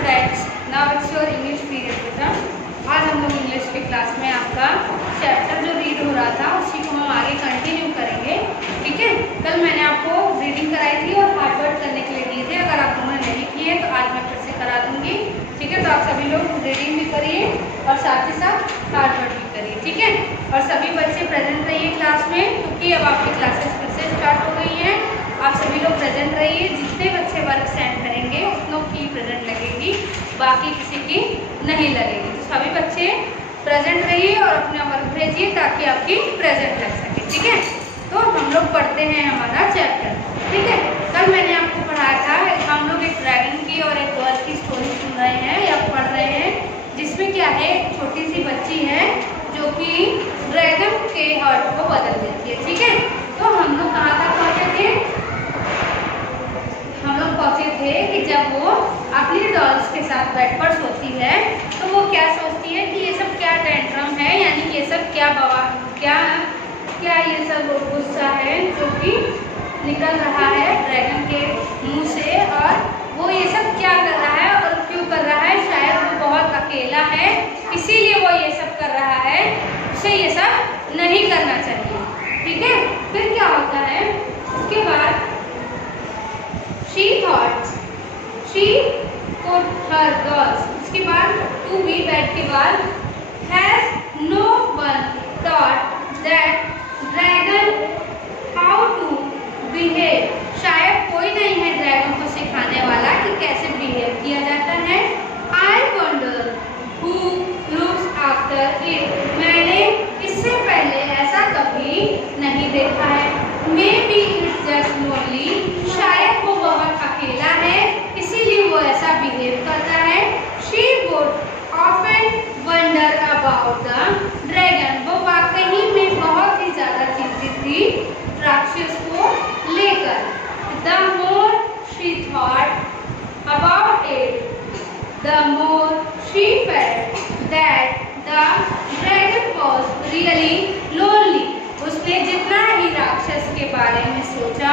Students, now it's your English period बेटा। आज हम लोग इंग्लिश की क्लास में आपका चैप्टर जो रीड हो रहा था उसी को हम आगे कंटिन्यू करेंगे, ठीक है। कल मैंने आपको रीडिंग कराई थी और हार्ड वर्ड करने के लिए दिए थे। अगर आप दोनों नहीं किए तो आज मैं फिर से करा दूंगी, ठीक है। तो आप सभी लोग रीडिंग भी करिए और साथ ही साथ हार्ड वर्ड भी करिए, ठीक है। और सभी बच्चे प्रेजेंट रहिए क्लास में, क्योंकि अब आपकी क्लासेस फिर से स्टार्ट हो गई हैं। आप सभी लोग प्रेजेंट रहिए। जितने बच्चे वर्क सेंड करेंगे उतनों की प्रेजेंट लगेगी, बाकी किसी की नहीं लगेगी। तो सभी बच्चे प्रेजेंट रहिए और अपना वर्क भेजिए ताकि आपकी प्रेजेंट लग सके, ठीक है। तो हम लोग पढ़ते हैं हमारा चैप्टर, ठीक है। कल मैंने आपको पढ़ाया था, हम लोग एक ड्रैगन की और एक गर्ल की स्टोरी सुन रहे हैं या पढ़ रहे हैं, जिसमें क्या है, एक छोटी सी बच्ची है जो कि ड्रैगन के हार्ट को बदल देती है, ठीक है। तो हम लोग कहाँ तक पहुँचे थे? हम लोग पहुँचे थे कि जब वो अपनी डॉल्स के साथ बेड पर सोती है तो वो क्या सोचती है कि ये सब क्या टेंट्रम है, यानी ये सब क्या क्या ये सब गुस्सा है जो कि निकल रहा है ड्रैगन के मुंह से, और वो ये सब क्या कर रहा है और क्यों कर रहा है। शायद वो बहुत अकेला है इसीलिए वो ये सब कर रहा है, उसे ये सब नहीं करना चाहिए, ठीक है। फिर क्या होता है उसके बाद, she put her dolls, उसके बाद to be बैठ के बाद has no one taught that dragon how to behave, शायद कोई नहीं है ड्रैगन को सिखाने वाला कि कैसे बिहेव किया जाता है। I wonder who looks after it, मैंने इससे पहले ऐसा कभी नहीं देखा है। Maybe it's just lonely, शायद वो बहुत अकेला है इसीलिए वो ऐसा बिहेव करता है। She would often wonder about the dragon, वो वाकई में बहुत ही ज़्यादा चिंतित थी राक्षस को लेकर। The more she thought about it, the more she felt that the dragon was really lonely, उसने जितना ही राक्षस के बारे में सोचा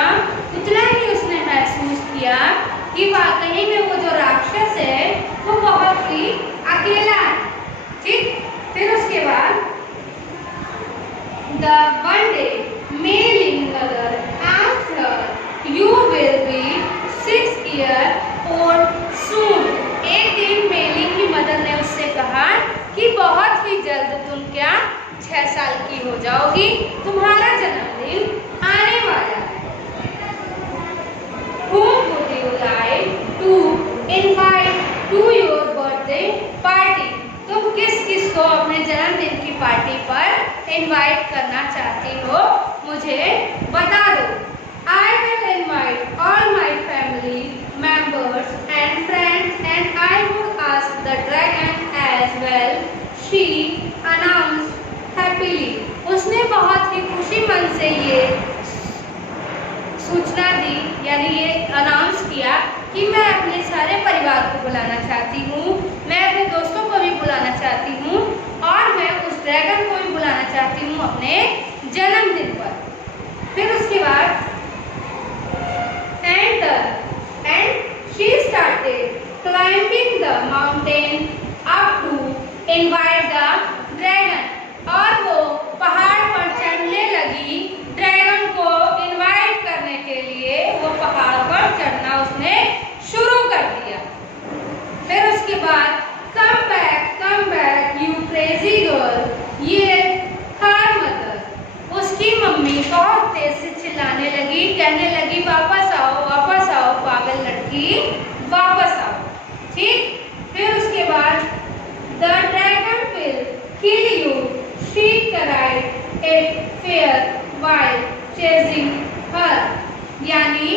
उतना ही उसने महसूस किया कि वाकई में वो जो राक्षस है वो बहुत ही अकेला है, ठीक। फिर उसके बाद the one day male mother asked her, you will be 6 years old soon, एक दिन मेली की मदर ने उससे कहा कि बहुत ही जल्द तुम क्या 6 साल की हो जाओगी, तुम्हारा जन्मदिन आने वाला है। Whom would you like to invite to your birthday party, तुम किस को अपने जन्मदिन की पार्टी पर इनवाइट करना चाहती हो, मुझे बता दो। I will invite all my family members and friends and I would ask the dragon as well, she announced happily, उसने बहुत ही खुशी मन से ये सूचना दी, यानी ये अनाउंस किया कि मैं अपने सारे परिवार को बुलाना चाहती हूँ, मैं अपने दोस्तों को भी बुलाना चाहती हूँ और मैं उस ड्रैगन को भी बुलाना चाहती हूँ अपने जन्मदिन पर। फिर उसके बाद and she started climbing the mountain up to invite the dragon, और वो पहाड़ पर चढ़ने लगी ड्रैगन को इनवाइट करने के लिए। वो पहाड़ पर चढ़ना उसने शुरू कर दिया। फिर उसके बाद come back you crazy girl, ये her mother, उसकी मम्मी बहुत तेज से चिल्लाने लगी, कहने लगी वापस आओ पागल लड़की, वापस आओ, ठीक। फिर उसके बाद the dragon will kill you, she cried it fear while chasing her, यानी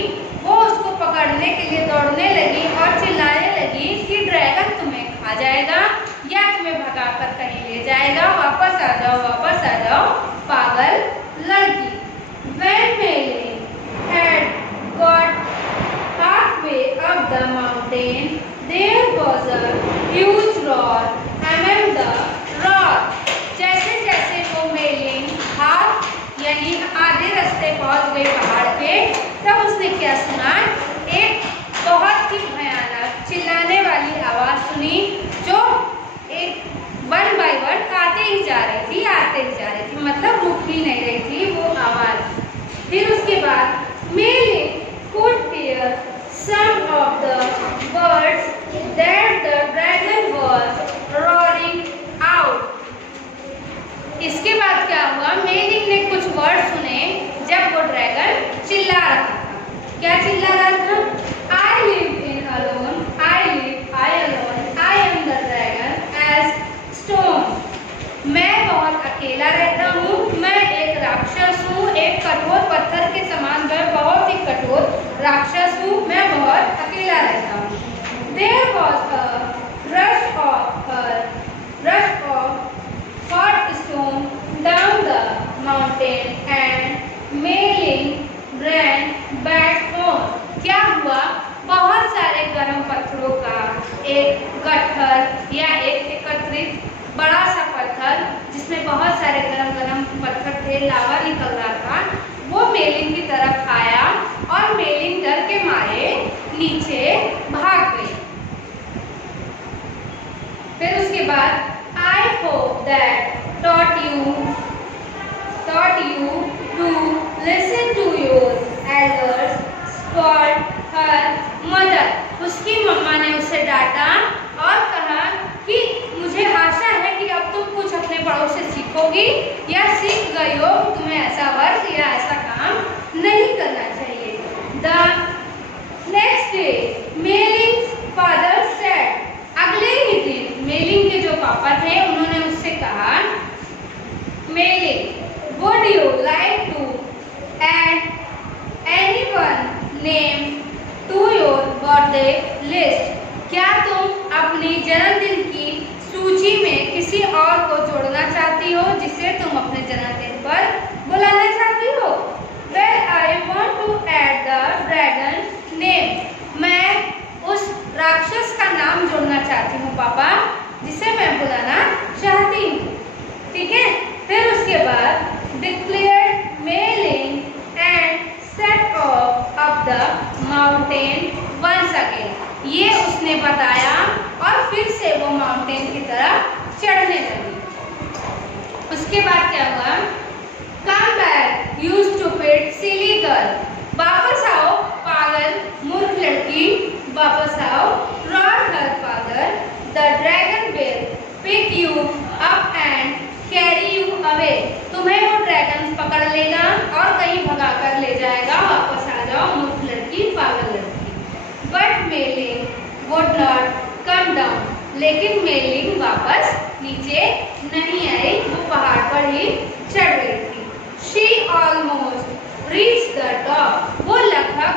वो उसको पकड़ने के लिए दौड़ने लगी और चिल्लाने लगी कि ड्रैगन तुम्हें खा जाएगा या तुम्हें भगाकर कहीं ले जाएगा, वापस आ जाओ पागल लड़की। When Mele had got halfway up the mountain, there was a huge roar among the rocks, जैसे जैसे वो मेलिंग हाथ यानी आधे रास्ते पहुंच गई पहाड़ पे, तब उसने क्या सुना, एक बहुत ही भयानक चिल्लाने वाली आवाज चिल्लाते ही जा रही थी, मतलब रुक ही नहीं रही थी वो आवाज। फिर उसके बाद mailing could hear some of the words that the dragon was roaring out. इसके बाद क्या हुआ, मेलिंग ने कुछ वर्ड सुने जब वो ड्रैगन चिल्ला रहा था। क्या चिल्ला रहा था? I live alone, I am the dragon as stone. मैं बहुत अकेला रहता हूँ, मैं एक राक्षस हूँ, एक कठोर पत्थर के समान, मैं बहुत ही कठोर राक्षस हूँ, मैं बहुत अकेला रहता हूँ। There was a rush of hot stone down the mountain and Meling ran back home. क्या हुआ? बहुत सारे गर्म पत्थरों का एक गट्ठर या एक एकत्रित बड़ा सा पत्थर जिसमें बहुत सारे गरम पत्थर थे, लावा निकल रहा था, वो मेलिंग की तरफ आया और मेलिंग डर के मारे नीचे भाग गई। फिर उसके बाद I hope that taught you to listen to your elders, scolded her mother. उसकी मम्मा ने उसे डांटा और कहा कि मुझे आशा है कि अब तुम कुछ अपने बड़ों से सीखोगी या सीख गई हो, तुम्हें ऐसा वर्क या ऐसा काम नहीं करना चाहिए। The next day, Meling's father said, अगले ही दिन मेलिंग के जो पापा थे उन्होंने उससे कहा, mailing, would you like to add anyone name to your birthday list? क्या तुम अपनी जन्मदिन की सूची में किसी और को जोड़ना चाहती हो जिसे तुम अपने जन्मदिन पर बुलाना चाहती हो? Well, I want to add the dragon name. मैं उस राक्षस का नाम जोड़ना चाहती हूँ पापा, जिसे मैं बुलाना चाहती हूँ। ठीक है? फिर उसके बाद declared Meling and set off up the mountain once again. ये उसने बताया और फिर से वो माउंटेन की तरफ चढ़ने लगी। उसके बाद क्या हुआ? Come back, you stupid silly girl. वापस आओ पागल मूर्ख लड़की, वापस आओ। Roared her father. The dragon will pick you up and carry you away. तुम्हें वो ड्रैगन पकड़ लेगा और कहीं भगा कर ले जाएगा। वापस आ जाओ मूर्ख लड़की, पागल लड़की। But Meling would not come down. लेकिन मेलिंग वापस नीचे नहीं आई, वो पहाड़ पर ही चढ़ गई थी। She almost reached the top. वो लगभग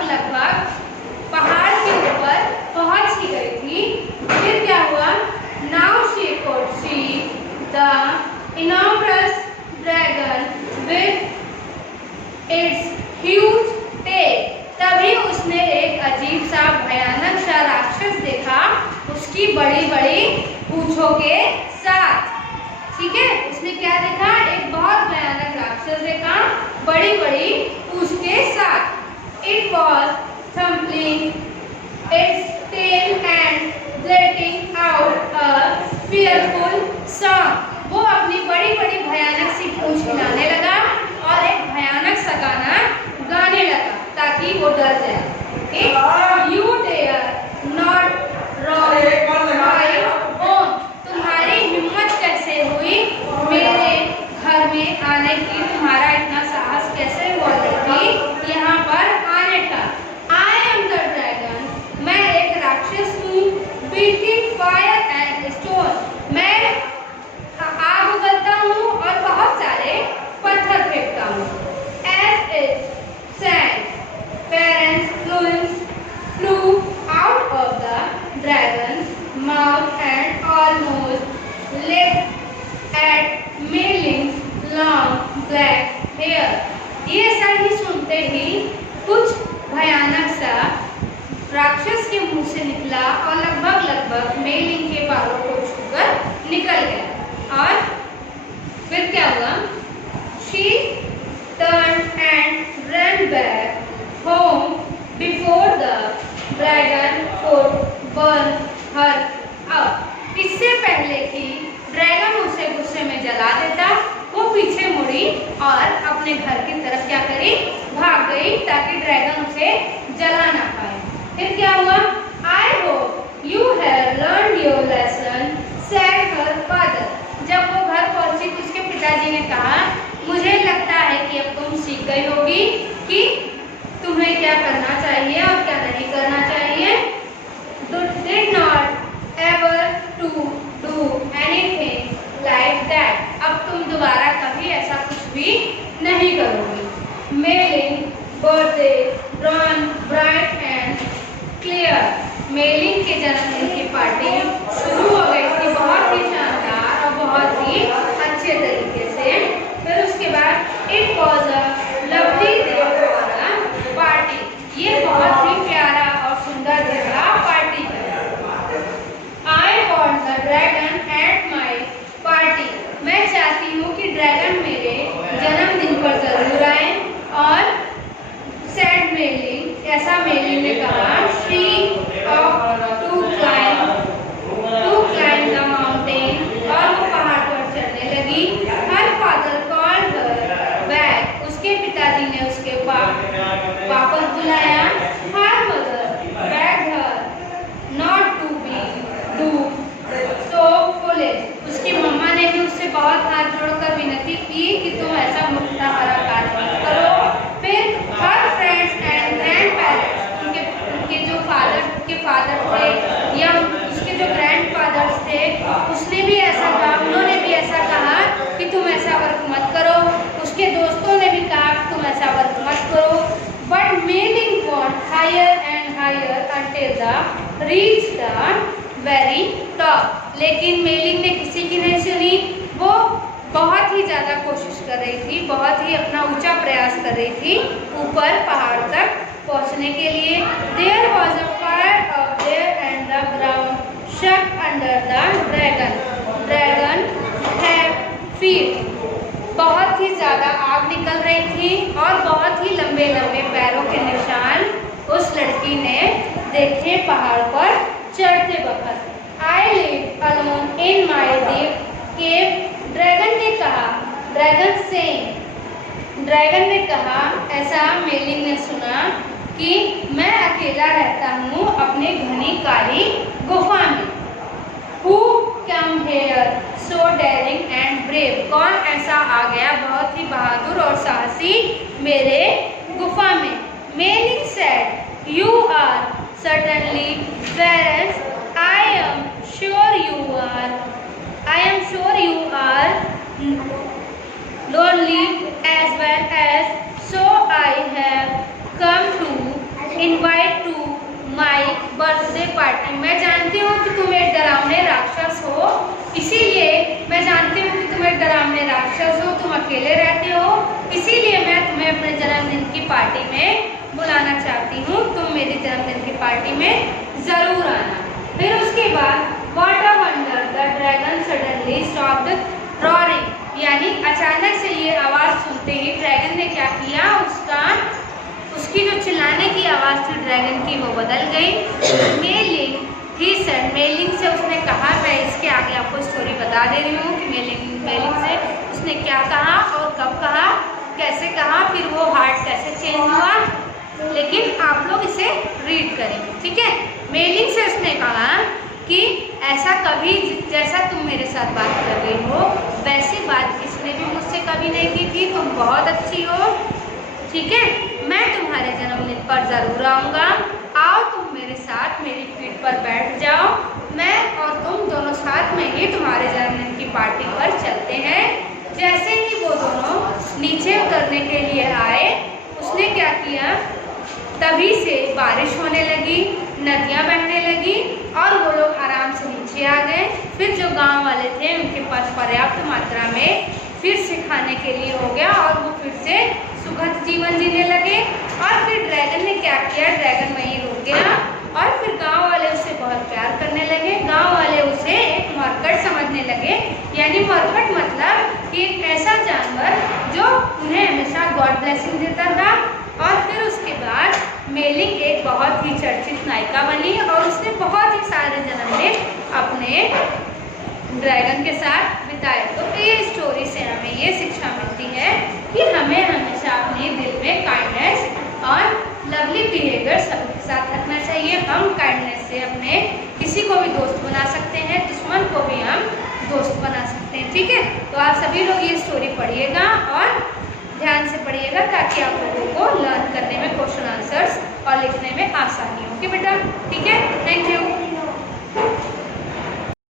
पहाड़ के ऊपर पहुंच ही गई थी। फिर क्या हुआ? Now she could see the enormous dragon with its huge tail. तभी उसने एक अजीब सा भयानक सा राक्षस देखा, उसकी बड़ी बड़ी पूंछों के साथ। ठीक है? उसने क्या देखा? एक बहुत भयानक राक्षस देखा, बड़ी बड़ी पूंछ के साथ। It was thumping its tail and letting out a fearful sound. वो अपनी बड़ी बड़ी भयानक सी पूंछ हिलाने लगा और एक भयानक सा गाना गाने लगा ताकि वो डर जाए। You dare not roar my home. तुम्हारी हिम्मत कैसे हुई मेरे घर में आने की? तुम्हारा इतना साहस कैसे हुआ लड़की यहाँ पर आने का? I am the dragon. मैं एक राक्षस हूँ। Between fire and stone. मैं आग उगलता हूँ और बहुत सारे पत्थर फेंकता हूँ। As it sang, parents flew out of the dragon's mouth and almost leapt at Meling's long black hair. ये सभी सुनते ही कुछ भयानक सा राक्षस के मुंह से निकला और लगभग मेलिंग के बालों को छूकर निकल गया। और फिर क्या हुआ? She turned and ran back home before the dragon could burn her up. इससे पहले कि ड्रैगन उसे गुस्से में जला देता, वो पीछे मुड़ी और अपने घर की तरफ क्या करी, भाग गई, ताकि ड्रैगन उसे जला ना पाए। फिर क्या हुआ, I hope you have learn your lesson said her father. जब वो घर पहुंची तो उसके पिताजी ने कहा, मुझे लगता है कि अब तुम सीख गई होगी कि तुम्हें क्या करना चाहिए और क्या नहीं करना चाहिए। Did not ever to do anything like that। अब तुम दोबारा कभी ऐसा कुछ भी नहीं करोगी। Mailing birthday run bright and clear. Mailing के जन्मदिन की पार्टी शुरू हो गई थी बहुत ही शानदार और बहुत ही अच्छे तरीके से। फिर उसके बाद it was a lovely day for a party. ये बहुत ही प्यारा और सुंदर दिन था पार्टी का। I want the dragon at my party. मैं चाहती हूँ कि ड्रैगन मेरे जन्मदिन पर जरूर आए। और सेड मेलिंग, ऐसा मेलिंग ने कहा, she to climb the mountain. और वो पहाड़ पर चढ़ने लगी। Her father called her back. उसके पिताजी ने उसके वापस बुलाया। Her mother begged her not to be do so foolish. उसकी मम्मा ने भी उससे बहुत हाथ जोड़कर विनती की कि तुम ऐसा मुफ्ता भरा कार्य मत करो। फिर हर फ्रेंड्स एंड ग्रैंड पेरेंट्स, उनके जो फादर थे या उसके जो ग्रैंड फादर्स थे, उसने भी ऐसा कहा, उन्होंने भी ऐसा कहा कि तुम ऐसा वर्क मत करो। उसके दोस्तों ने भी कहा कि तुम ऐसा वर्क मत करो। But Meiling went higher and higher until the reach the very top। लेकिन मेलिंग ने किसी की नहीं सुनी। वो बहुत ही ज़्यादा कोशिश कर रही थी, बहुत ही अपना ऊंचा प्रयास कर रही थी ऊपर पहाड़ तक पहुंचने के लिए। There was a fire up there and the ground shook under the dragon. Dragon had feet। बहुत ही ज़्यादा आग निकल रही थी और बहुत ही लंबे लंबे पैरों के निशान उस लड़की ने देखे पहाड़ पर चढ़ते वक्त। I live alone in my deep cave। Dragon ने कहा, ड्रैगन ने कहा, ऐसा मेलिंग ने सुना कि मैं अकेला रहता हूँ अपने घनी काली गुफा में। Who came here so daring and brave। कौन ऐसा आ गया बहुत ही बहादुर और साहसी मेरे गुफा में। Mailing said, you are certainly whereas I am sure you are lonely as well as so I have come to invite to my birthday party। मैं जानती हूँ कि तुम एक डरावने राक्षस हो, इसीलिए मैं जानती हूँ कि तुम एक डरावने राक्षस हो, तुम अकेले रहते हो, इसीलिए मैं तुम्हें अपने जन्मदिन की पार्टी में बुलाना चाहती हूँ। तुम मेरी जन्मदिन की पार्टी में जरूर आना। फिर उसके बाद what a wonder the dragon suddenly stopped roaring. यानी अचानक से ये आवाज़ सुनते ही ड्रैगन ने क्या किया, उसकी जो चिल्लाने की आवाज़ थी ड्रैगन की वो बदल गई। मेलिंग से उसने कहा, मैं इसके आगे आपको स्टोरी बता दे रही हूँ कि मेलिंग से उसने क्या कहा और कब कहा, कैसे कहा, फिर वो हार्ट कैसे चेंज हुआ, लेकिन आप लोग इसे रीड करें, ठीक है। मेलिंग से उसने कहा कि ऐसा कभी, जैसा तुम मेरे साथ बात कर रही हो वैसी बात किसने भी मुझसे कभी नहीं की थी। तुम बहुत अच्छी हो, ठीक है। मैं तुम्हारे जन्मदिन पर ज़रूर आऊँगा। आओ तुम मेरे साथ मेरी पीठ पर बैठ जाओ, मैं और तुम दोनों साथ में ही तुम्हारे जन्मदिन की पार्टी पर चलते हैं। जैसे ही वो दोनों नीचे उतरने के लिए आए, उसने क्या किया, तभी से बारिश होने लगी, नदियाँ बहने लगी और वो लोग आराम से नीचे आ गए। फिर जो गांव वाले थे उनके पास पर्याप्त मात्रा में फिर से खाने के लिए हो गया और वो फिर से सुखद जीवन जीने लगे। और फिर ड्रैगन ने क्या किया, ड्रैगन वहीं रुक गया और फिर गांव वाले उसे बहुत प्यार करने लगे। गांव वाले उसे एक मरकट समझने लगे, यानी मरकट मतलब कि एक ऐसा जानवर जो उन्हें हमेशा गॉड ब्लेसिंग देता था। और फिर उसके बाद मेलिंग एक बहुत ही चर्चित नायिका बनी और उसने बहुत ही सारे जन्मदिन अपने ड्रैगन के साथ बिताए। तो ये स्टोरी से हमें ये शिक्षा मिलती है कि हमें हमेशा अपने दिल में काइंडनेस और लवली बिहेवियर सबके साथ रखना चाहिए। हम काइंडनेस से अपने किसी को भी दोस्त बना सकते हैं, दुश्मन को भी हम दोस्त बना सकते हैं। ठीक है, तो आप सभी लोग ये स्टोरी पढ़िएगा और ध्यान से पढ़िएगा ताकि आप लोगों को लर्न करने में, क्वेश्चन आंसर्स और लिखने में आसानी हो। ओके बेटा, ठीक है, थैंक यू।